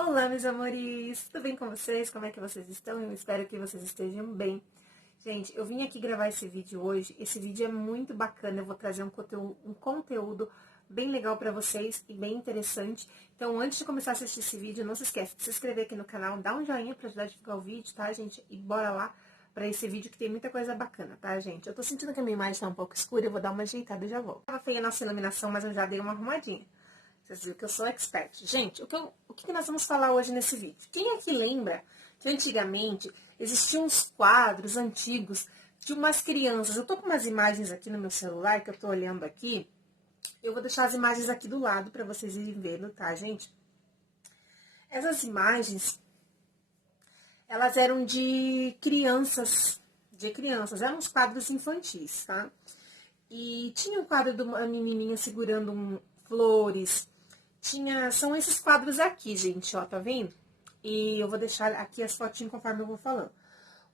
Olá, meus amores! Tudo bem com vocês? Como é que vocês estão? Eu espero que vocês estejam bem. Gente, eu vim aqui gravar esse vídeo hoje. Esse vídeo é muito bacana. Eu vou trazer um conteúdo bem legal pra vocês e bem interessante. Então, antes de começar a assistir esse vídeo, não se esquece de se inscrever aqui no canal, dá um joinha pra ajudar a divulgar o vídeo, tá, gente? E bora lá pra esse vídeo que tem muita coisa bacana, tá, gente? Eu tô sentindo que a minha imagem tá um pouco escura, eu vou dar uma ajeitada e já volto. Tava feia a nossa iluminação, mas eu já dei uma arrumadinha. Vocês viram que eu sou expert. Gente, o que nós vamos falar hoje nesse vídeo? Quem aqui lembra que antigamente existiam uns quadros antigos de umas crianças? Eu tô com umas imagens aqui no meu celular que eu tô olhando aqui. Eu vou deixar as imagens aqui do lado para vocês irem vendo, tá, gente? Essas imagens, elas eram de crianças, eram uns quadros infantis, tá? E tinha um quadro de uma menininha segurando flores. São esses quadros aqui, gente, ó, tá vendo? E eu vou deixar aqui as fotinhas conforme eu vou falando.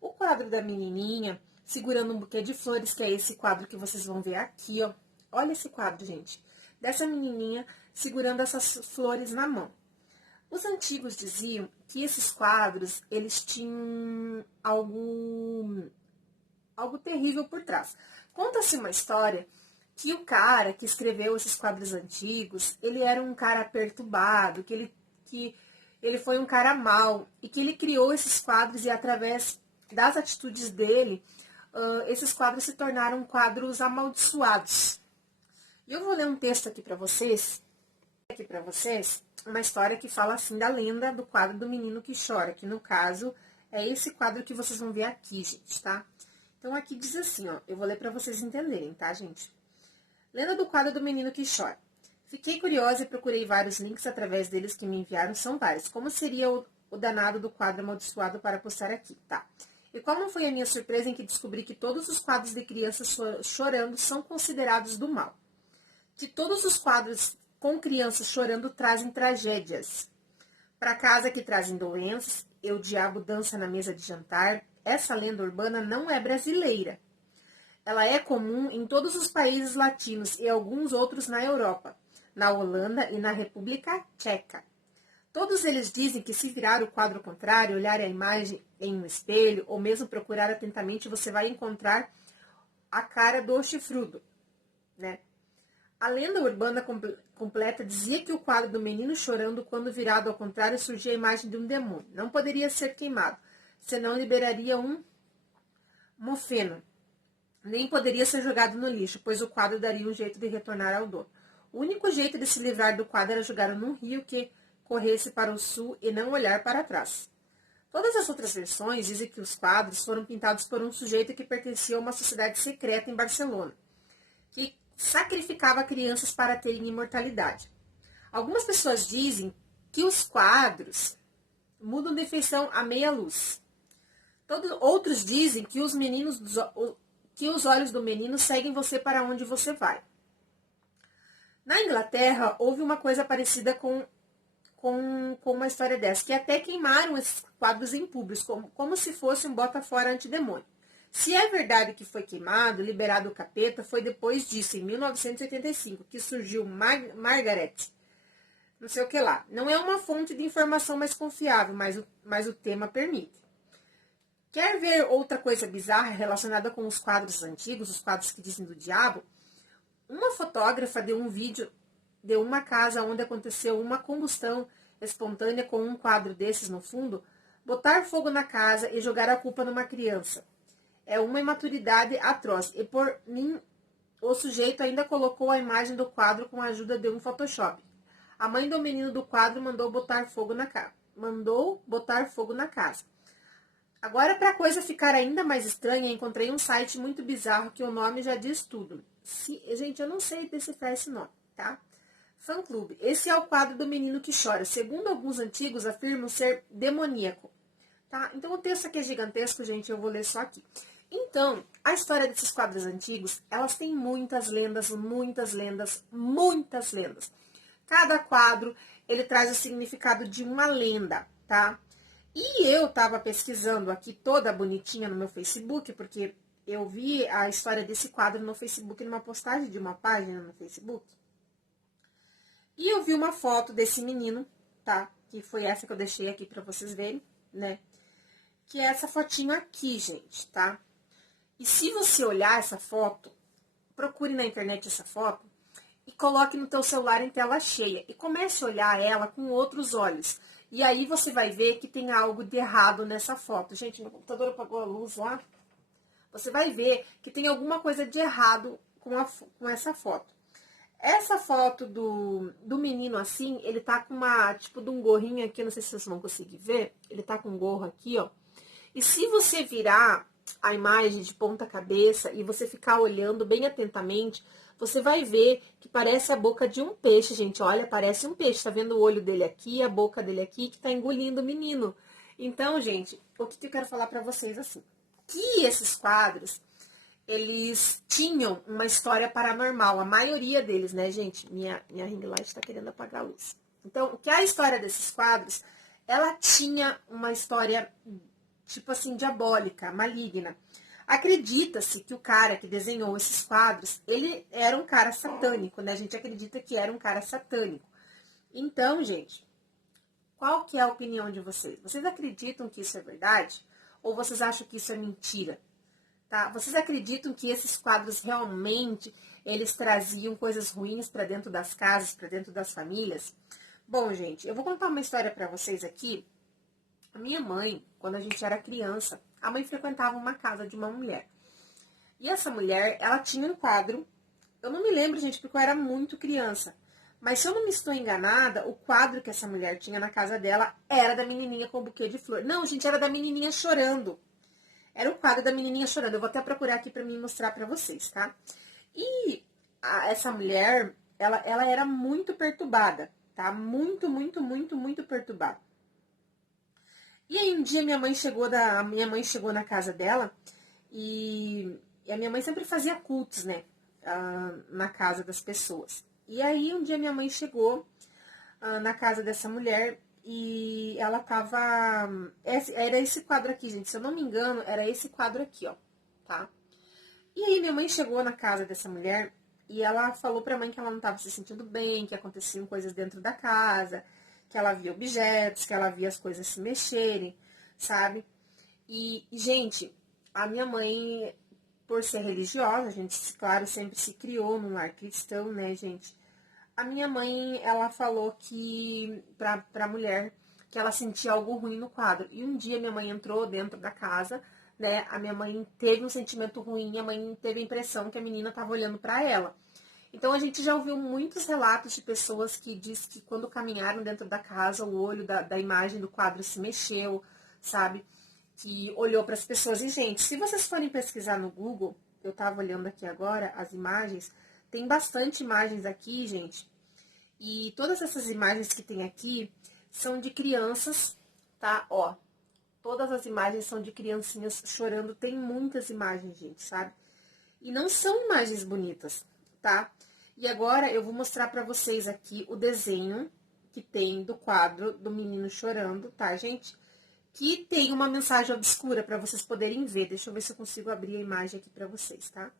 O quadro da menininha segurando um buquê de flores, que é esse quadro que vocês vão ver aqui, ó. Olha esse quadro, gente. Dessa menininha segurando essas flores na mão. Os antigos diziam que esses quadros, eles tinham algo terrível por trás. Conta-se uma história que o cara que escreveu esses quadros antigos, ele era um cara perturbado, que ele foi um cara mau, e que ele criou esses quadros e através das atitudes dele, esses quadros se tornaram quadros amaldiçoados. E eu vou ler um texto aqui para vocês, uma história que fala assim da lenda do quadro do menino que chora, que no caso é esse quadro que vocês vão ver aqui, gente, tá? Então aqui diz assim, ó, eu vou ler para vocês entenderem, tá, gente? Lenda do quadro do menino que chora. Fiquei curiosa e procurei vários links através deles que me enviaram, são vários. Como seria o danado do quadro amaldiçoado para postar aqui, tá? E qual não foi a minha surpresa em que descobri que todos os quadros de crianças chorando são considerados do mal. Que todos os quadros com crianças chorando trazem tragédias. Para casa que trazem doenças, e o diabo dança na mesa de jantar, essa lenda urbana não é brasileira. Ela é comum em todos os países latinos e alguns outros na Europa, na Holanda e na República Tcheca. Todos eles dizem que se virar o quadro contrário, olhar a imagem em um espelho ou mesmo procurar atentamente, você vai encontrar a cara do chifrudo, né? A lenda urbana completa dizia que o quadro do menino chorando, quando virado ao contrário, surgia a imagem de um demônio. Não poderia ser queimado, senão liberaria um mofeno. Nem poderia ser jogado no lixo, pois o quadro daria um jeito de retornar ao dono. O único jeito de se livrar do quadro era jogá-lo num rio que corresse para o sul e não olhar para trás. Todas as outras versões dizem que os quadros foram pintados por um sujeito que pertencia a uma sociedade secreta em Barcelona, que sacrificava crianças para terem imortalidade. Algumas pessoas dizem que os quadros mudam de feição à meia luz. Outros dizem que os olhos do menino seguem você para onde você vai. Na Inglaterra, houve uma coisa parecida com uma história dessa, que até queimaram esses quadros em público, como se fosse um bota-fora antidemônio. Se é verdade que foi queimado, liberado o capeta, foi depois disso, em 1985, que surgiu Margaret, não sei o que lá. Não é uma fonte de informação mais confiável, mas o tema permite. Quer ver outra coisa bizarra relacionada com os quadros antigos, os quadros que dizem do diabo? Uma fotógrafa deu um vídeo de uma casa onde aconteceu uma combustão espontânea com um quadro desses no fundo, botar fogo na casa e jogar a culpa numa criança. É uma imaturidade atroz. E por mim, o sujeito ainda colocou a imagem do quadro com a ajuda de um Photoshop. A mãe do menino do quadro mandou botar fogo na casa. Agora, para a coisa ficar ainda mais estranha, encontrei um site muito bizarro que o nome já diz tudo. Gente, eu não sei decifrar esse nome, tá? Fã Clube. Esse é o quadro do menino que chora. Segundo alguns antigos, afirmam ser demoníaco. Tá? Então, o texto aqui é gigantesco, gente, eu vou ler só aqui. Então, a história desses quadros antigos, elas têm muitas lendas, muitas lendas, muitas lendas. Cada quadro, ele traz o significado de uma lenda, tá? E eu tava pesquisando aqui toda bonitinha no meu Facebook, porque eu vi a história desse quadro no Facebook, numa postagem de uma página no Facebook. E eu vi uma foto desse menino, tá? que foi essa que eu deixei aqui pra vocês verem, né? Que é essa fotinho aqui, gente, tá? E se você olhar essa foto, procure na internet essa foto e coloque no teu celular em tela cheia e comece a olhar ela com outros olhos. E aí você vai ver que tem algo de errado nessa foto. Gente, meu computador apagou a luz lá. Você vai ver que tem alguma coisa de errado com essa foto. Essa foto do menino assim, ele tá com uma, tipo, de um gorrinho aqui, não sei se vocês vão conseguir ver. Ele tá com um gorro aqui, ó. E se você virar a imagem de ponta cabeça e você ficar olhando bem atentamente, você vai ver que parece a boca de um peixe, gente. Olha, parece um peixe. Tá vendo o olho dele aqui, a boca dele aqui, que tá engolindo o menino. Então, gente, o que eu quero falar pra vocês assim? Que esses quadros, eles tinham uma história paranormal. A maioria deles, né, gente? Minha ring light tá querendo apagar a luz. Então, o que é a história desses quadros? Ela tinha uma história, tipo assim, diabólica, maligna. Acredita-se que o cara que desenhou esses quadros, ele era um cara satânico, né? A gente acredita que era um cara satânico. Então, gente, qual que é a opinião de vocês? Vocês acreditam que isso é verdade? Ou vocês acham que isso é mentira? Tá? Vocês acreditam que esses quadros realmente, eles traziam coisas ruins para dentro das casas, para dentro das famílias? Bom, gente, eu vou contar uma história para vocês aqui. A minha mãe, quando a gente era criança, a mãe frequentava uma casa de uma mulher. E essa mulher, ela tinha um quadro, eu não me lembro, gente, porque eu era muito criança. Mas se eu não me estou enganada, o quadro que essa mulher tinha na casa dela era da menininha com o buquê de flor. Não, gente, era da menininha chorando. Era o quadro da menininha chorando. Eu vou até procurar aqui pra me mostrar pra vocês, tá? E essa mulher, ela era muito perturbada, tá? Muito, muito, muito, muito perturbada. E aí um dia minha mãe chegou na casa dela e a minha mãe sempre fazia cultos, né? Na casa das pessoas. E aí um dia minha mãe chegou na casa dessa mulher e ela tava. Era esse quadro aqui, gente. Se eu não me engano, era esse quadro aqui, ó. Tá? E aí minha mãe chegou na casa dessa mulher e ela falou pra mãe que ela não tava se sentindo bem, que aconteciam coisas dentro da casa, que ela via objetos, que ela via as coisas se mexerem, sabe? E, gente, a minha mãe, por ser religiosa, a gente, claro, sempre se criou num lar cristão, né, gente? A minha mãe, ela falou que, pra mulher, que ela sentia algo ruim no quadro. E um dia minha mãe entrou dentro da casa, né? A minha mãe teve um sentimento ruim, a mãe teve a impressão que a menina estava olhando para ela. Então a gente já ouviu muitos relatos de pessoas que diz que quando caminharam dentro da casa, o olho da imagem do quadro se mexeu, sabe? Que olhou para as pessoas. E, gente, se vocês forem pesquisar no Google, eu tava olhando aqui agora as imagens, tem bastante imagens aqui, gente. E todas essas imagens que tem aqui são de crianças, tá? Ó, todas as imagens são de criancinhas chorando. Tem muitas imagens, gente, sabe? E não são imagens bonitas, tá? E agora eu vou mostrar pra vocês aqui o desenho que tem do quadro do menino chorando, tá, gente? Que tem uma mensagem obscura pra vocês poderem ver. Deixa eu ver se eu consigo abrir a imagem aqui pra vocês, tá?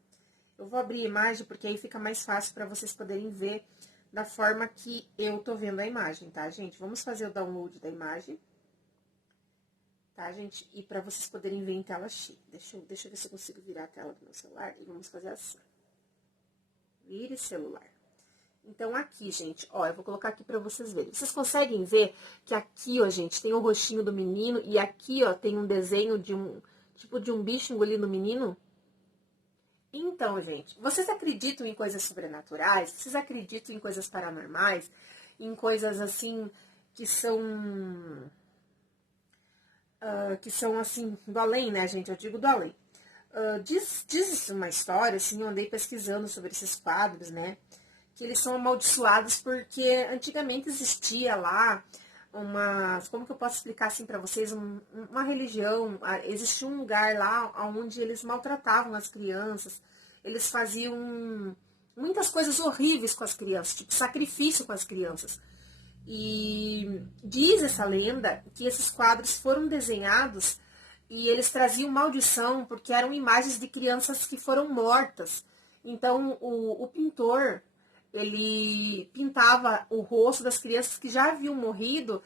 Eu vou abrir a imagem porque aí fica mais fácil pra vocês poderem ver da forma que eu tô vendo a imagem, tá, gente? Vamos fazer o download da imagem. Tá, gente? E pra vocês poderem ver em tela cheia. Deixa eu ver se eu consigo virar a tela do meu celular e vamos fazer assim. Vire celular. Então, aqui, gente, ó, eu vou colocar aqui pra vocês verem. Vocês conseguem ver que aqui, ó, gente, tem o rostinho do menino e aqui, ó, tem um desenho de tipo de um bicho engolindo o menino? Então, gente, vocês acreditam em coisas sobrenaturais? Vocês acreditam em coisas paranormais? Em coisas, assim, que são assim, do além, né, gente? Eu digo do além. Diz uma história, assim, eu andei pesquisando sobre esses quadros, né? Que eles são amaldiçoados porque antigamente existia lá como que eu posso explicar assim para vocês, uma religião, existia um lugar lá onde eles maltratavam as crianças, eles faziam muitas coisas horríveis com as crianças, tipo sacrifício com as crianças. E diz essa lenda que esses quadros foram desenhados e eles traziam maldição porque eram imagens de crianças que foram mortas. Então o pintor, ele pintava o rosto das crianças que já haviam morrido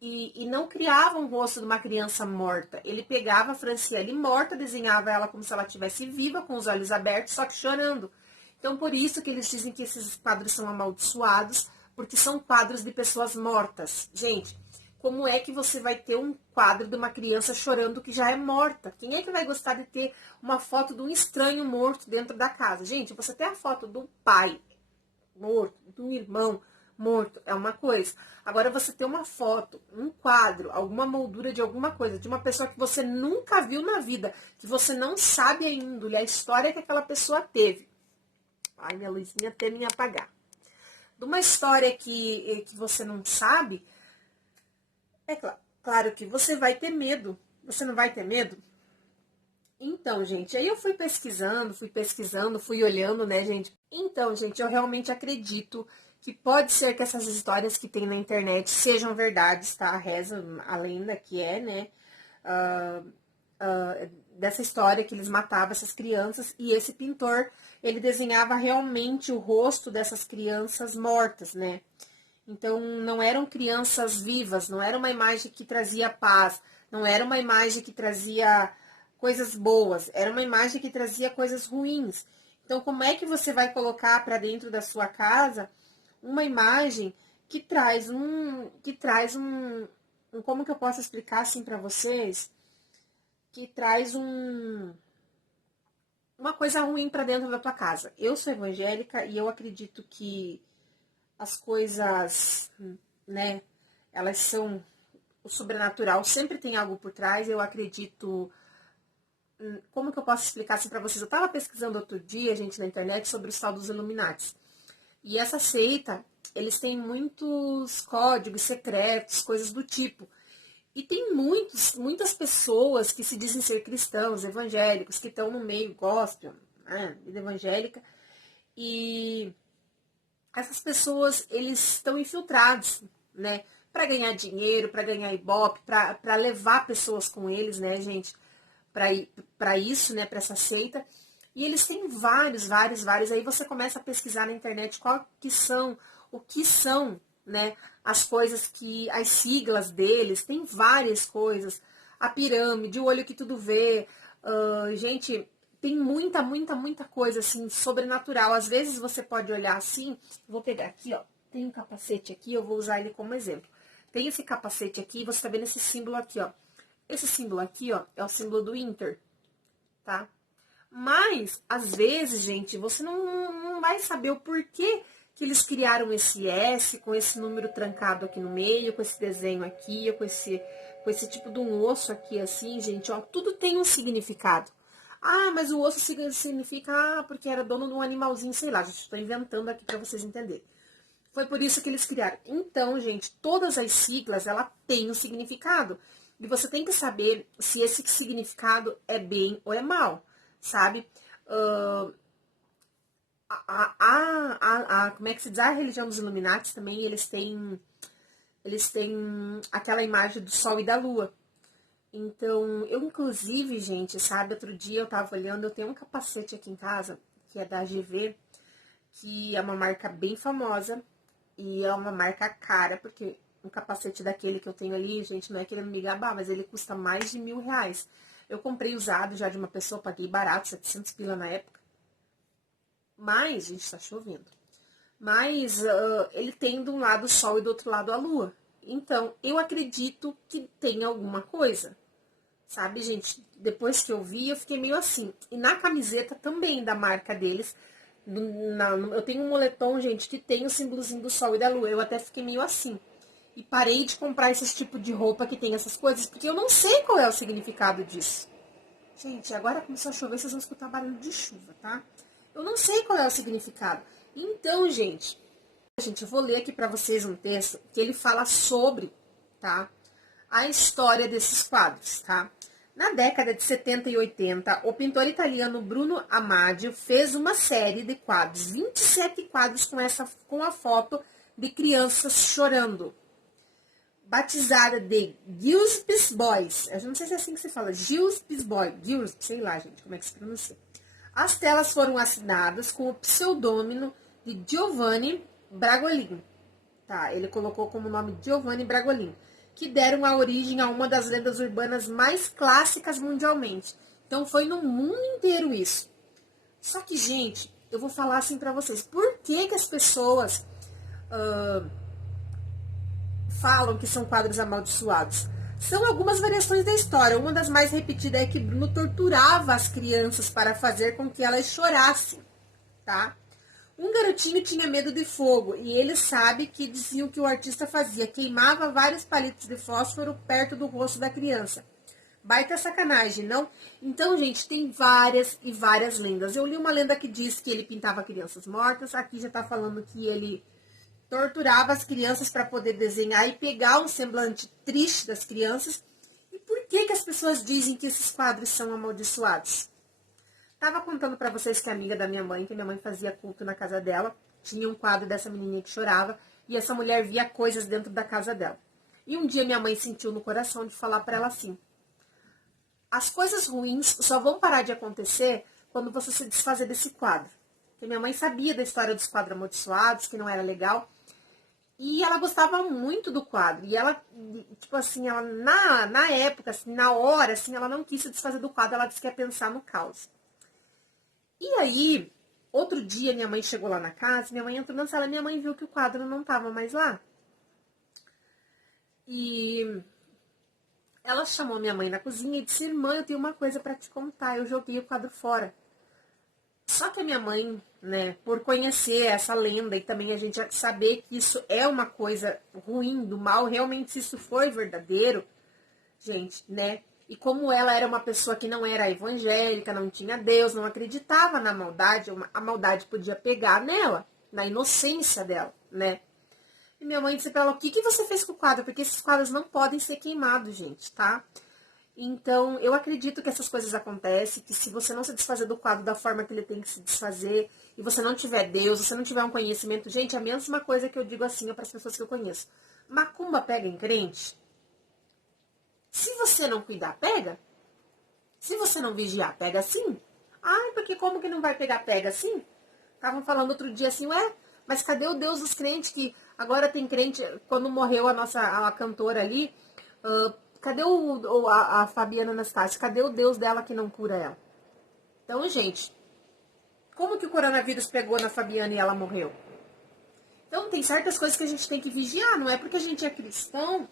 e não criava um rosto de uma criança morta. Ele pegava a Franciele morta, desenhava ela como se ela estivesse viva, com os olhos abertos, só que chorando. Então, por isso que eles dizem que esses quadros são amaldiçoados, porque são quadros de pessoas mortas. Gente, como é que você vai ter um quadro de uma criança chorando que já é morta? Quem é que vai gostar de ter uma foto de um estranho morto dentro da casa? Gente, você ter a foto do pai morto, do irmão morto, é uma coisa. Agora, você ter uma foto, um quadro, alguma moldura de alguma coisa, de uma pessoa que você nunca viu na vida, que você não sabe a índole, a história que aquela pessoa teve. Ai, minha luzinha até me apagar. De uma história que você não sabe, é claro que você vai ter medo. Você não vai ter medo? Então, gente, aí eu fui pesquisando, fui olhando, né, gente? Então, gente, eu realmente acredito que pode ser que essas histórias que tem na internet sejam verdades, tá? Reza a lenda que é, né? Dessa história que eles matavam essas crianças e esse pintor, ele desenhava realmente o rosto dessas crianças mortas, né? Então, não eram crianças vivas, não era uma imagem que trazia paz, não era uma imagem que trazia coisas boas, era uma imagem que trazia coisas ruins. Então, como é que você vai colocar para dentro da sua casa uma imagem que traz como que eu posso explicar assim para vocês? Que traz uma coisa ruim para dentro da tua casa. Eu sou evangélica e eu acredito que as coisas, né, elas são o sobrenatural, sempre tem algo por trás. Eu acredito, como que eu posso explicar assim para vocês? Eu tava pesquisando outro dia, gente, na internet sobre o tal dos Illuminati. E essa seita, eles têm muitos códigos secretos, coisas do tipo. E tem muitas pessoas que se dizem ser cristãos, evangélicos, que estão no meio gospel, né, vida evangélica, e essas pessoas, eles estão infiltrados, né, para ganhar dinheiro, para ganhar ibope, para levar pessoas com eles, né, gente, para isso, né, para essa seita. E eles têm vários. Aí você começa a pesquisar na internet o que são, né, as coisas que, as siglas deles, tem várias coisas. A pirâmide, o olho que tudo vê. Gente, tem muita coisa, assim, sobrenatural. Às vezes você pode olhar assim, vou pegar aqui, ó, tem um capacete aqui, eu vou usar ele como exemplo. Tem esse capacete aqui, você tá vendo esse símbolo aqui, ó. Esse símbolo aqui, ó, é o símbolo do Inter, tá? Mas, às vezes, gente, você não vai saber o porquê que eles criaram esse S, com esse número trancado aqui no meio, com esse desenho aqui, com esse tipo de um osso aqui, assim, gente, ó, tudo tem um significado. Ah, mas o osso significa, porque era dono de um animalzinho, sei lá, gente, estou inventando aqui para vocês entenderem. Foi por isso que eles criaram. Então, gente, todas as siglas, ela tem um significado. E você tem que saber se esse significado é bem ou é mal, sabe? Como é que se diz? A religião dos Illuminati também, eles têm aquela imagem do sol e da lua. Então, eu inclusive, gente, sabe, outro dia eu tava olhando, eu tenho um capacete aqui em casa, que é da GV, que é uma marca bem famosa, e é uma marca cara, porque um capacete daquele que eu tenho ali, gente, não é querendo me gabar, mas ele custa mais de R$1.000. Eu comprei usado já de uma pessoa, paguei barato, 700 pila na época. Mas, gente, tá chovendo. Mas ele tem de um lado o sol e do outro lado a lua. Então, eu acredito que tem alguma coisa. Sabe, gente? Depois que eu vi, eu fiquei meio assim. E na camiseta também da marca deles, eu tenho um moletom, gente, que tem o símbolozinho do sol e da lua. Eu até fiquei meio assim. E parei de comprar esse tipo de roupa que tem essas coisas, porque eu não sei qual é o significado disso. Gente, agora começou a chover, vocês vão escutar barulho de chuva, tá? Eu não sei qual é o significado. Então, gente, eu vou ler aqui pra vocês um texto que ele fala sobre, tá, a história desses quadros, tá? Na década de 70 e 80, o pintor italiano Bruno Amadio fez uma série de quadros, 27 quadros com a foto de crianças chorando, batizada de Gillespie's Boys. Eu não sei se é assim que se fala, Gillespie's Boys, sei lá, gente, como é que se pronuncia. As telas foram assinadas com o pseudônimo de Giovanni Bragolin. Tá, ele colocou como nome Giovanni Bragolin, que deram a origem a uma das lendas urbanas mais clássicas mundialmente. Então foi no mundo inteiro isso. Só que, gente, eu vou falar assim pra vocês, por que as pessoas falam que são quadros amaldiçoados? São algumas variações da história. Uma das mais repetidas é que Bruno torturava as crianças para fazer com que elas chorassem, tá? Um garotinho tinha medo de fogo e ele sabe que diziam que o artista fazia, queimava vários palitos de fósforo perto do rosto da criança. Baita sacanagem, não? Então, gente, tem várias e várias lendas. Eu li uma lenda que diz que ele pintava crianças mortas, aqui já tá falando que ele torturava as crianças para poder desenhar e pegar um semblante triste das crianças. E por que as pessoas dizem que esses quadros são amaldiçoados? Tava contando para vocês que a amiga da minha mãe, que minha mãe fazia culto na casa dela, tinha um quadro dessa menininha que chorava e essa mulher via coisas dentro da casa dela. E um dia minha mãe sentiu no coração de falar para ela assim: as coisas ruins só vão parar de acontecer quando você se desfazer desse quadro. Porque minha mãe sabia da história dos quadros amaldiçoados, que não era legal. E ela gostava muito do quadro. E ela, tipo assim, ela na época, assim, na hora, assim, ela não quis se desfazer do quadro, ela disse que ia pensar no caos. E aí, outro dia, minha mãe chegou lá na casa, minha mãe entrou na sala, minha mãe viu que o quadro não estava mais lá. E ela chamou minha mãe na cozinha e disse: irmã, eu tenho uma coisa para te contar, eu joguei o quadro fora. Só que a minha mãe, né, por conhecer essa lenda e também a gente saber que isso é uma coisa ruim, do mal, realmente se isso foi verdadeiro, gente, né? E como ela era uma pessoa que não era evangélica, não tinha Deus, não acreditava na maldade, a maldade podia pegar nela, na inocência dela, né? E minha mãe disse pra ela: o que você fez com o quadro? Porque esses quadros não podem ser queimados, gente, tá? Então, eu acredito que essas coisas acontecem, que se você não se desfazer do quadro da forma que ele tem que se desfazer, e você não tiver Deus, você não tiver um conhecimento, gente, é a mesma coisa que eu digo assim para as pessoas que eu conheço. Macumba pega em crente? Se você não cuidar, pega. Se você não vigiar, pega sim. Ai, porque como que não vai pegar? Pega sim. Estavam falando outro dia assim, ué, mas cadê o Deus dos crentes que agora tem crente, quando morreu a cantora ali, cadê a Fabiana Anastácio? Cadê o Deus dela que não cura ela? Então, gente, como que o coronavírus pegou na Fabiana e ela morreu? Então, tem certas coisas que a gente tem que vigiar. Não é porque a gente é cristão...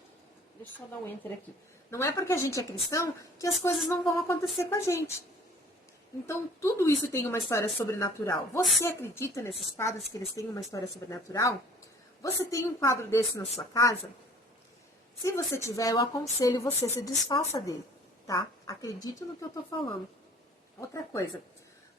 Deixa eu dar um enter aqui. Não é porque a gente é cristão que as coisas não vão acontecer com a gente. Então, tudo isso tem uma história sobrenatural. Você acredita nesses quadros que eles têm uma história sobrenatural? Você tem um quadro desse na sua casa? Se você tiver, eu aconselho você se desfaça dele, tá? Acredite no que eu tô falando. Outra coisa,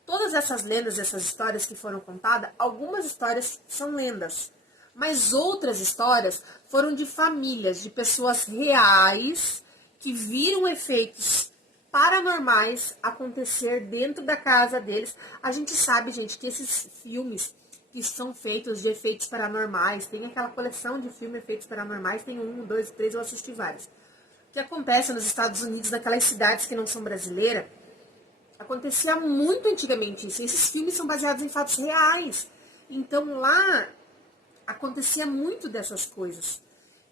todas essas lendas, essas histórias que foram contadas, algumas histórias são lendas, mas outras histórias foram de famílias, de pessoas reais que viram efeitos paranormais acontecer dentro da casa deles. A gente sabe, gente, que esses filmes que são feitos de efeitos paranormais, tem aquela coleção de filmes efeitos paranormais, tem 1, 2, 3, eu assisti vários. O que acontece nos Estados Unidos, naquelas cidades que não são brasileiras, acontecia muito antigamente isso. Esses filmes são baseados em fatos reais. Então lá acontecia muito dessas coisas.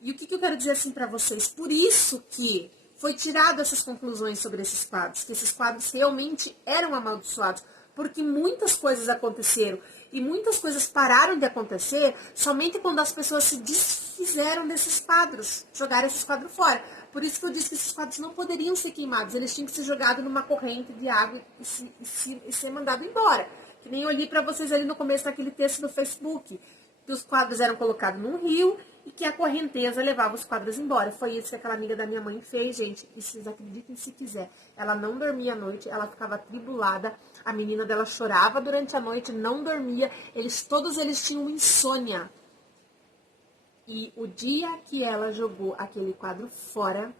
E o que eu quero dizer assim para vocês? Por isso que foi tirado essas conclusões sobre esses quadros, que esses quadros realmente eram amaldiçoados, porque muitas coisas aconteceram e muitas coisas pararam de acontecer somente quando as pessoas se desfizeram desses quadros, jogaram esses quadros fora. Por isso que eu disse que esses quadros não poderiam ser queimados, eles tinham que ser jogados numa corrente de água e ser mandado embora. Que nem eu li para vocês ali no começo daquele texto do Facebook, que os quadros eram colocados num rio e que a correnteza levava os quadros embora. Foi isso que aquela amiga da minha mãe fez, gente. E vocês acreditem se quiser. Ela não dormia à noite, ela ficava atribulada. A menina dela chorava durante a noite, não dormia. Todos eles tinham insônia. E o dia que ela jogou aquele quadro fora,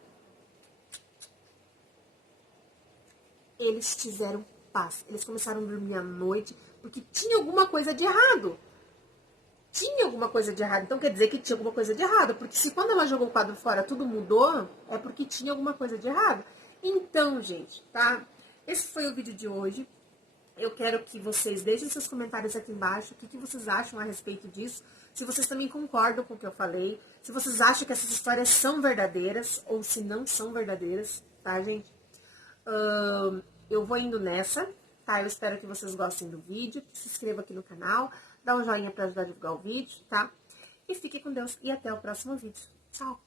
eles tiveram paz. Eles começaram a dormir à noite, porque tinha alguma coisa de errado. Tinha alguma coisa de errado. Então quer dizer que tinha alguma coisa de errado. Porque se quando ela jogou o quadro fora tudo mudou, é porque tinha alguma coisa de errado. Então, gente, tá? Esse foi o vídeo de hoje. Eu quero que vocês deixem seus comentários aqui embaixo. O que vocês acham a respeito disso? Se vocês também concordam com o que eu falei. se vocês acham que essas histórias são verdadeiras ou se não são verdadeiras, tá, gente? Eu vou indo nessa, tá? Eu espero que vocês gostem do vídeo, que se inscreva aqui no canal, dá um joinha pra ajudar a divulgar o vídeo, tá? E fique com Deus e até o próximo vídeo. Tchau!